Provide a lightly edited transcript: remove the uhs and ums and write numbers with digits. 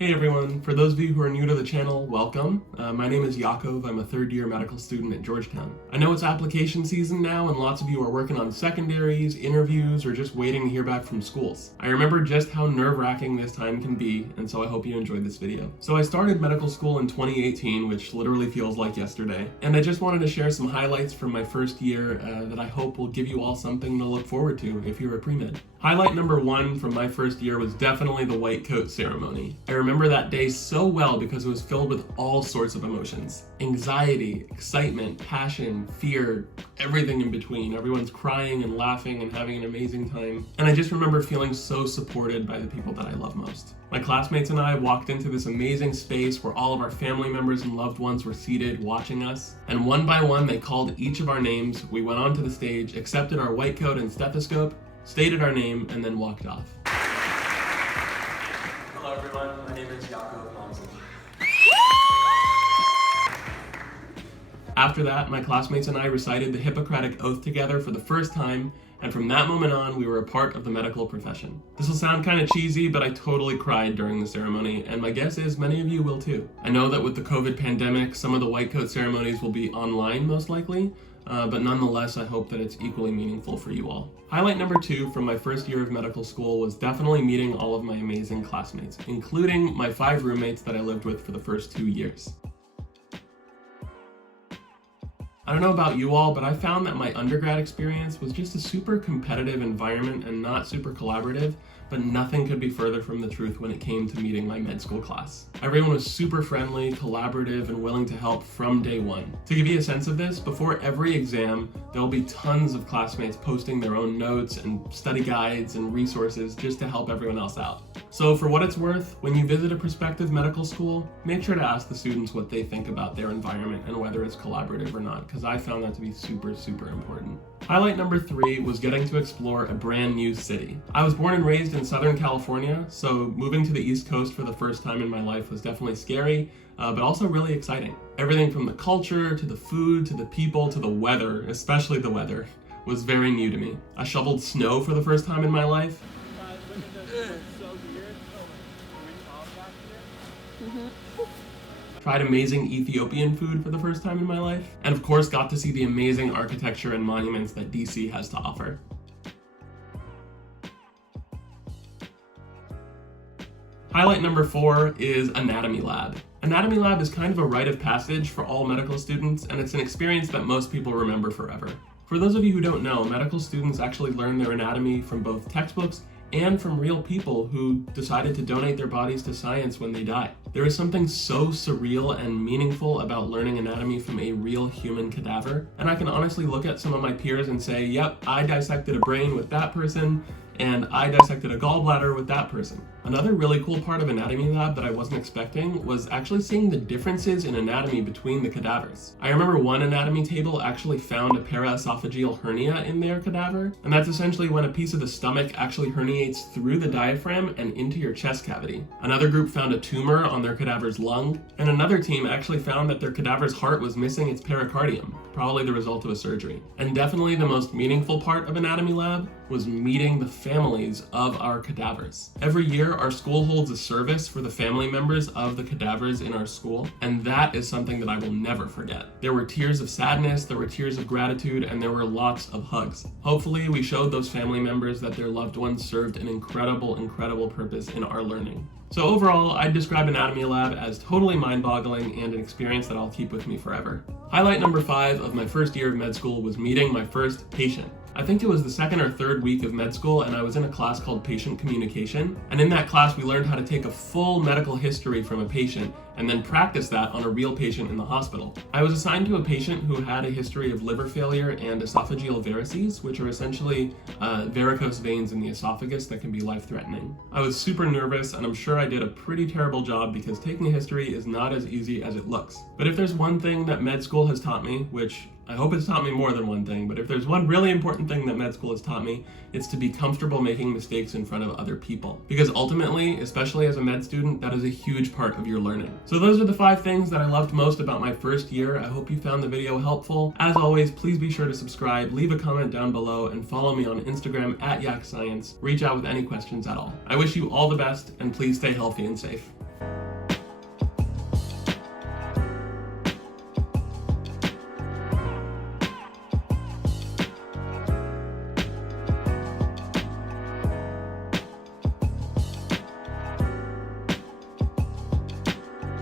Hey everyone, for those of you who are new to the channel, welcome. My name is Yakov. I'm a third-year medical student at Georgetown. I know it's application season now and lots of you are working on secondaries, interviews, or just waiting to hear back from schools. I remember just how nerve-wracking this time can be, and so I hope you enjoyed this video. So I started medical school in 2018, which literally feels like yesterday, and I just wanted to share some highlights from my first year that I hope will give you all something to look forward to if you're a pre-med. Highlight number one from my first year was definitely the white coat ceremony. I remember that day so well because it was filled with all sorts of emotions. Anxiety, excitement, passion, fear, everything in between. Everyone's crying and laughing and having an amazing time. And I just remember feeling so supported by the people that I love most. My classmates and I walked into this amazing space where all of our family members and loved ones were seated watching us. And one by one, they called each of our names. We went onto the stage, accepted our white coat and stethoscope, stated our name, and then walked off. Hello everyone, my name is Yakov. After that, my classmates and I recited the Hippocratic Oath together for the first time, and from that moment on, we were a part of the medical profession. This will sound kind of cheesy, but I totally cried during the ceremony, and my guess is many of you will too. I know that with the COVID pandemic, some of the white coat ceremonies will be online most likely, but nonetheless, I hope that it's equally meaningful for you all. Highlight number two from my first year of medical school was definitely meeting all of my amazing classmates, including my 5 roommates that I lived with for the first 2 years. I don't know about you all, but I found that my undergrad experience was just a super competitive environment and not super collaborative, but nothing could be further from the truth when it came to meeting my med school class. Everyone was super friendly, collaborative, and willing to help from day one. To give you a sense of this, before every exam, there will be tons of classmates posting their own notes and study guides and resources just to help everyone else out. So for what it's worth, when you visit a prospective medical school, make sure to ask the students what they think about their environment and whether it's collaborative or not, because I found that to be super, super important. Highlight number 3 was getting to explore a brand new city. I was born and raised in Southern California, so moving to the East Coast for the first time in my life was definitely scary, but also really exciting. Everything from the culture, to the food, to the people, to the weather, especially the weather, was very new to me. I shoveled snow for the first time in my life. Tried amazing Ethiopian food for the first time in my life, and of course got to see the amazing architecture and monuments that DC has to offer. Highlight number 4 is Anatomy Lab. Anatomy Lab is kind of a rite of passage for all medical students, and it's an experience that most people remember forever. For those of you who don't know, medical students actually learn their anatomy from both textbooks and from real people who decided to donate their bodies to science when they die. There is something so surreal and meaningful about learning anatomy from a real human cadaver, and I can honestly look at some of my peers and say, yep, I dissected a brain with that person, and I dissected a gallbladder with that person. Another really cool part of Anatomy Lab that I wasn't expecting was actually seeing the differences in anatomy between the cadavers. I remember one anatomy table actually found a paraesophageal hernia in their cadaver, and that's essentially when a piece of the stomach actually herniates through the diaphragm and into your chest cavity. Another group found a tumor on their cadaver's lung, and another team actually found that their cadaver's heart was missing its pericardium, probably the result of a surgery. And definitely the most meaningful part of Anatomy Lab was meeting the families of our cadavers. Every year, our school holds a service for the family members of the cadavers in our school, and that is something that I will never forget. There were tears of sadness, there were tears of gratitude, and there were lots of hugs. Hopefully, we showed those family members that their loved ones served an incredible, incredible purpose in our learning. So overall, I'd describe Anatomy Lab as totally mind-boggling and an experience that I'll keep with me forever. Highlight number 5 of my first year of med school was meeting my first patient. I think it was the 2nd or 3rd week of med school, and I was in a class called Patient Communication. And in that class, we learned how to take a full medical history from a patient and then practice that on a real patient in the hospital. I was assigned to a patient who had a history of liver failure and esophageal varices, which are essentially varicose veins in the esophagus that can be life-threatening. I was super nervous, and I'm sure I did a pretty terrible job because taking a history is not as easy as it looks. But if there's one thing that med school has taught me, which I hope it's taught me more than one thing, but if there's one really important thing that med school has taught me, it's to be comfortable making mistakes in front of other people. Because ultimately, especially as a med student, that is a huge part of your learning. So those are the 5 things that I loved most about my first year. I hope you found the video helpful. As always, please be sure to subscribe, leave a comment down below, and follow me on Instagram at YakScience. Reach out with any questions at all. I wish you all the best, and please stay healthy and safe.